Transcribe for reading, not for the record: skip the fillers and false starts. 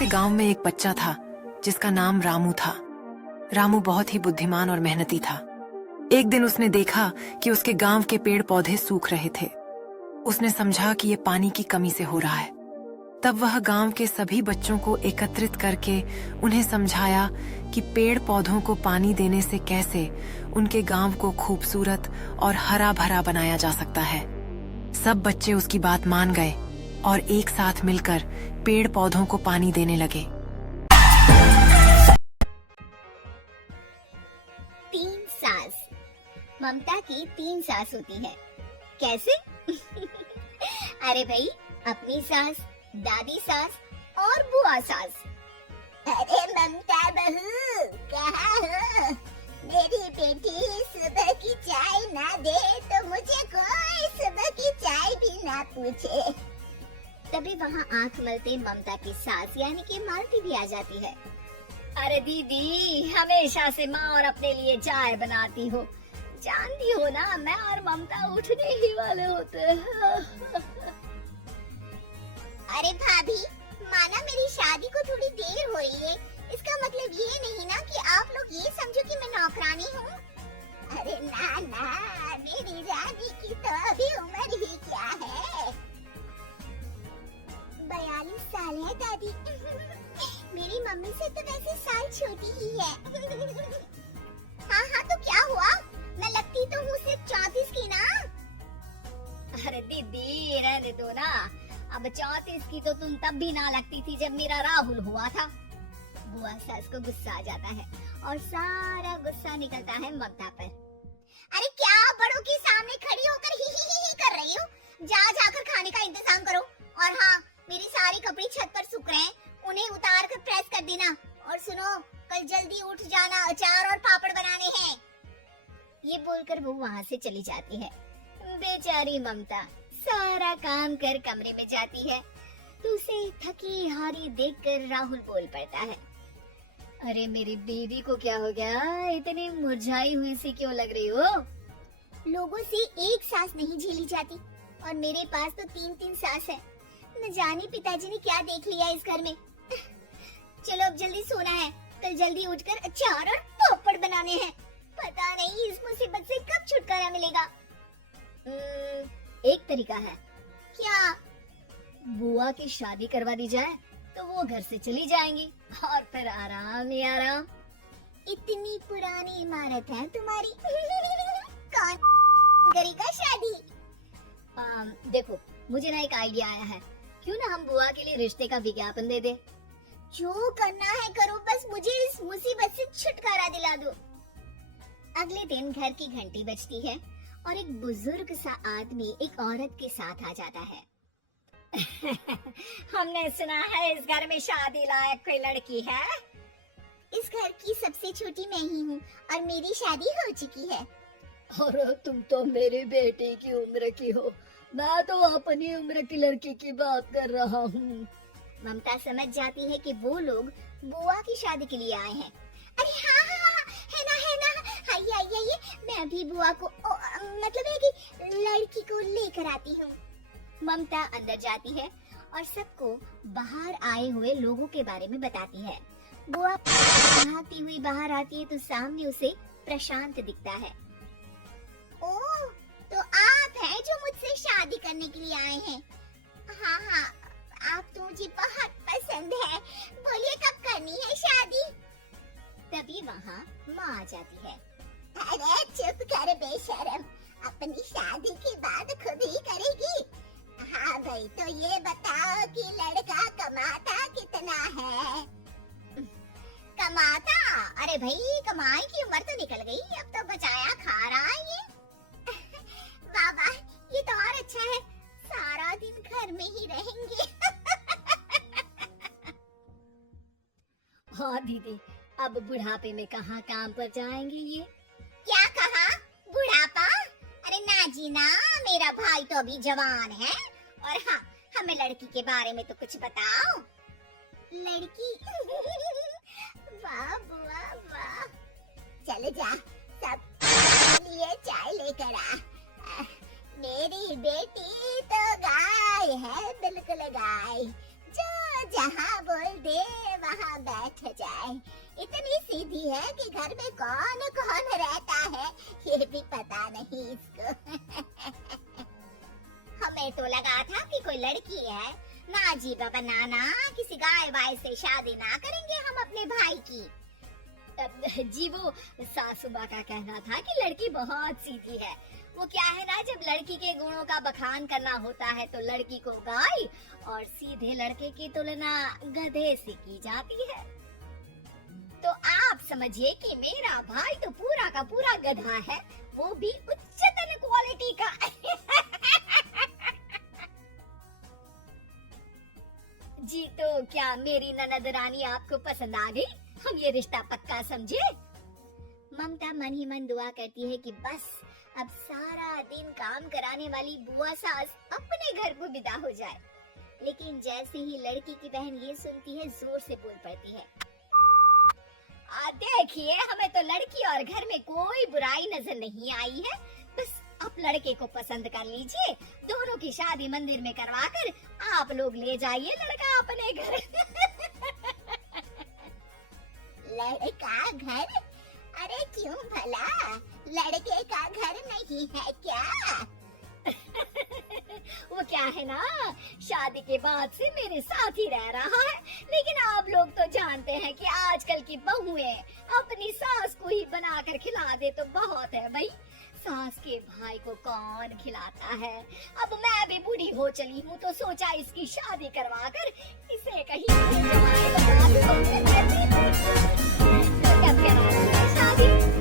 से गांव में एक बच्चा था जिसका नाम रामू था। रामू बहुत ही बुद्धिमान और मेहनती था। एक दिन उसने देखा कि उसके गांव के पेड़ पौधे सूख रहे थे। उसने समझा कि ये पानी की कमी से हो रहा है। तब वह गांव के सभी बच्चों को एकत्रित करके उन्हें समझाया कि पेड़ पौधों को पानी देने से कैसे उनके गांव को खूबसूरत और हरा भरा बनाया जा सकता है। सब बच्चे उसकी बात मान गए और एक साथ मिलकर पेड़ पौधों को पानी देने लगे। 3 सास। ममता की 3 सास होती है। कैसे? अरे भाई, अपनी सास, दादी सास और बुआ सास। अरे ममता बहू, कहाँ हो? मेरी बेटी सुबह की चाय ना दे तो मुझे कोई सुबह की चाय भी ना पूछे। तभी वहाँ आंख मलते ममता की सास यानी कि मालती भी आ जाती है। अरे दीदी, हमेशा से माँ और अपने लिए चाय बनाती हो, जानती हो ना, मैं और ममता उठने ही वाले होते हैं। अरे भाभी, माना मेरी शादी को थोड़ी देर हो रही है, इसका मतलब ये नहीं ना कि आप लोग ये समझो कि मैं नौकरानी हूँ। अरे ना ना, मेरी रानी की तो अभी उम्र ही क्या है, 42 साल है दादी। मेरी मम्मी से तो वैसे साल छोटी ही है। हाँ हाँ, तो क्या हुआ? मैं लगती तो हूँ सिर्फ 34 की ना। अरे दीदी, रहने दो ना, अब 34 की तो तुम तब भी ना लगती थी जब मेरा राहुल हुआ था। बुआ सास को गुस्सा आ जाता है और सारा गुस्सा निकलता है ममता पर। अरे क्या बड़ों के सामने खड़ी होकर ही कर रही हो? जाकर खाने का इंतजाम करो। और हाँ, मेरे सारे कपड़े छत पर सूख रहे हैं, उन्हें उतार कर प्रेस कर देना। और सुनो, कल जल्दी उठ जाना, अचार और पापड़ बनाने हैं। ये बोलकर वो वहाँ से चली जाती है। बेचारी ममता सारा काम कर कमरे में जाती है तो उसे थकी हारी देखकर राहुल बोल पड़ता है। अरे मेरी बीवी को क्या हो गया? इतनी मुरझाई हुई सी क्यों लग रही हो? लोगों से एक सांस नहीं झेली जाती और मेरे पास तो 3 सांस है। न जाने पिताजी ने क्या देख लिया इस घर में। चलो अब जल्दी सोना है, कल जल्दी उठकर अचार और पापड़ बनाने हैं। पता नहीं इस मुसीबत से कब छुटकारा मिलेगा। एक तरीका है। क्या? बुआ की शादी करवा दी जाए तो वो घर से चली जाएंगी और फिर आराम ही आराम। इतनी पुरानी इमारत है तुम्हारी, कौन करेगा शादी? देखो, मुझे ना एक आइडिया आया है, क्यों ना हम बुआ के लिए रिश्ते का विज्ञापन दे दे। जो करना है करो, बस मुझे इस मुसीबत से छुटकारा दिला दो। अगले दिन घर की घंटी बजती है और एक बुजुर्ग सा आदमी एक औरत के साथ आ जाता है। हमने सुना है इस घर में शादी लायक कोई लड़की है। इस घर की सबसे छोटी मैं ही हूँ और मेरी शादी हो चुकी है। अरे तुम तो मेरी बेटी की उम्र की हो, मैं तो अपनी उम्र की लड़की की बात कर रहा हूँ। ममता समझ जाती है कि वो लोग बुआ की शादी के लिए आए हैं। अरे हाँ हाँ हाँ, है ना, आइए, मैं अभी बुआ को मतलब है कि लड़की को लेकर आती हूँ। ममता अंदर जाती है और सबको बाहर आए हुए लोगों के बारे में बताती है। बुआ भागती हुई बाहर आती है तो सामने उसे प्रशांत दिखता है। ओह, तो आप हैं जो मुझसे शादी करने के लिए आए हैं? हाँ, आप तो मुझे बहुत पसंद है। बोलिए कब करनी है शादी? तभी वहाँ माँ आ जाती है। अरे चुप कर बेशरम, अपनी शादी की बात खुद ही करेगी। हाँ भाई, तो ये बताओ कि लड़का कमाता कितना है? कमाता? अरे भाई, कमाई की उम्र तो निकल गई, अब तो बचाया खा रहा है ये। बाबा, ये तो और अच्छा है, सारा दिन घर में ही रहेंगे। हाँ दीदी, अब बुढ़ापे में कहाँ काम पर जाएंगे ये? क्या कहा? बुढ़ापा? अरे ना जी ना, मेरा भाई तो अभी जवान है। और हाँ, हमें लड़की के बारे में तो कुछ बताओ। लड़की? वाह बुआ वाह। चल जा, सब लिए चाय लेकर आ। मेरी बेटी तो गाय है, बिल्कुल गाय, जो जहाँ बोल दे वहाँ बैठ जाए। इतनी सीधी है कि घर में कौन कौन रहता है ये भी पता नहीं इसको। हमें तो लगा था कि कोई लड़की है। ना जी बाबा नाना, किसी गाय वाय से शादी ना करेंगे हम अपने भाई की। जी वो सासू माँ का कहना था कि लड़की बहुत सीधी है। वो क्या है ना, जब लड़की के गुणों का बखान करना होता है तो लड़की को गाय और सीधे लड़के की तुलना गधे से की जाती है। तो आप समझिए कि मेरा भाई तो पूरा का पूरा गधा है, वो भी उच्चतम क्वालिटी का। जी तो क्या मेरी ननद रानी आपको पसंद आ गई? हम ये रिश्ता पक्का समझे? ममता मन ही मन दुआ करती है कि बस अब सारा दिन काम कराने वाली बुआ सास अपने घर को विदा हो जाए। लेकिन जैसे ही लड़की की बहन ये सुनती है, जोर से बोल पड़ती है, देखिए हमें तो लड़की और घर में कोई बुराई नजर नहीं आई है। बस आप लड़के को पसंद कर लीजिए, दोनों की शादी मंदिर में करवाकर आप लोग ले जाइए लड़का अपने घर। लड़का घर? अरे क्यों भला, लड़के का घर नहीं है क्या? वो क्या है ना, शादी के बाद से मेरे साथ ही रह रहा है। लेकिन आप लोग तो जानते हैं कि आजकल की बहुएं अपनी सास को ही बनाकर खिला दे तो बहुत है भाई। सास के भाई को कौन खिलाता है। अब मैं भी बूढ़ी हो चली हूँ तो सोचा इसकी शादी करवाकर इसे कहीं शादी